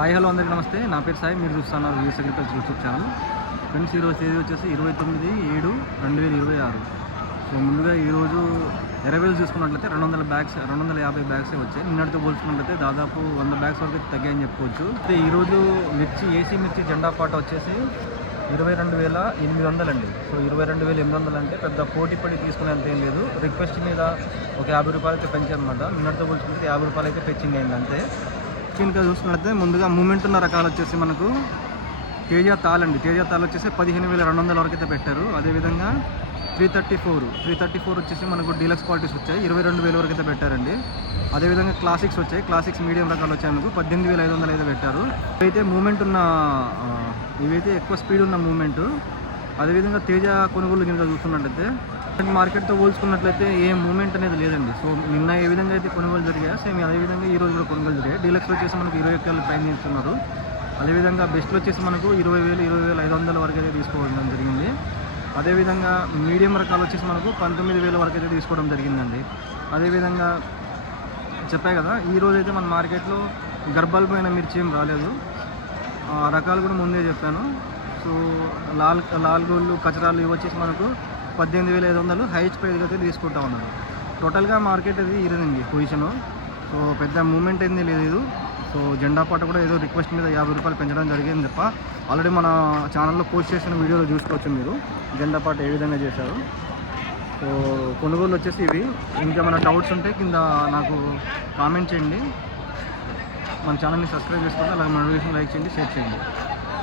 Hi hello అందరికీ నమస్తే. నా పేరు సాయి. మీరు చూస్తున్నారు US agriculture YouTube channel. Friends, ఈరోజు తేదీ వచ్చేసి 29/7/2026. సో ముందుగా ఈరోజు ఎరవేలు చూసుకున్నట్లయితే 250 బ్యాగ్సే వచ్చాయి. నిన్నటితో పోల్చుకున్నట్లయితే దాదాపు 100 బ్యాగ్స్ వరకు తగ్గాయని చెప్పుకోవచ్చు. అయితే ఈరోజు ఏసీ మిర్చి జెండా పాట వచ్చేసి 22,800 అండి. సో 22,800 అంటే పెద్ద పోటీ పడి తీసుకునేంత ఏం లేదు. రిక్వెస్ట్ మీద ఒక 50 రూపాయలు అయితే పెంచారనమాట. నిన్నటితో పోల్చుకుంటే 50 రూపాయలు అయితే ఫెచ్చింగ్ అయింది అంతే. ఇంకా చూసుకున్నట్లయితే ముందుగా మూమెంట్ ఉన్న రకాలు వచ్చేసి మనకు తేజ తాల్ అండి. తేజ తాల్ వచ్చేసి 15,200 వరకు అయితే పెట్టారు. అదేవిధంగా 334 వచ్చేసి మనకు డీలక్స్ క్వాలిటీస్ వచ్చాయి, 22,000 వరకు అయితే పెట్టారండి. అదేవిధంగా క్లాసిక్స్ వచ్చాయి, క్లాసిక్స్ మీడియం రకాలు వచ్చాయి మనకు 18,500 అయితే పెట్టారు. ఇవైతే మూమెంట్ ఉన్న ఇవైతే ఎక్కువ స్పీడ్ ఉన్న మూమెంట్. అదేవిధంగా తేజ కొనుగోలు కింద చూస్తున్నట్లయితే మార్కెట్తో పోల్చుకున్నట్లయితే ఏ మూమెంట్ అనేది లేదండి. సో నిన్న ఏ విధంగా అయితే కొనుగోలు జరిగాయో సేమ్ అదేవిధంగా ఈ రోజు కూడా కొనుగోలు జరిగాయి. డీలక్స్లో వచ్చేసి మనకు 21,000 పైన చేస్తున్నారు. అదేవిధంగా బెస్ట్లో వచ్చేసి మనకు 20,000, 20,500 వరకు అయితే తీసుకోవడం జరిగింది. అదేవిధంగా మీడియం రకాలు వచ్చేసి మనకు 19,000 వరకు అయితే తీసుకోవడం జరిగిందండి. అదేవిధంగా చెప్పాయి కదా, ఈరోజు అయితే మన మార్కెట్లో గర్భాలపైన మిర్చి ఏం రాలేదు. రకాలు కూడా ముందే చెప్పాను. సో లాల్ గోళ్ళు, కచరాలు ఇవి వచ్చేసి మనకు 18,500 హైయెస్ట్ ప్రైస్గా అయితే తీసుకుంటా ఉన్నారు. టోటల్గా మార్కెట్ అది ఇరదండి పొజిషను. సో పెద్ద మూమెంట్ ఏంది లేదు. సో జెండా పాట కూడా ఏదో రిక్వెస్ట్ మీద 50 రూపాయలు పెంచడం జరిగింది తప్ప ఆల్రెడీ మన ఛానల్లో పోస్ట్ చేసిన వీడియోలో చూసుకోవచ్చు మీరు జెండా పాట ఏ విధంగా చేశారు. సో కొనుగోలు వచ్చేసి ఇవి. ఇంకా మన డౌట్స్ ఉంటే కింద నాకు కామెంట్ చేయండి. మన ఛానల్ని సబ్స్క్రైబ్ చేసుకోండి. అలాగే మన వీడియోస్ని లైక్ చేయండి, షేర్ చేయండి.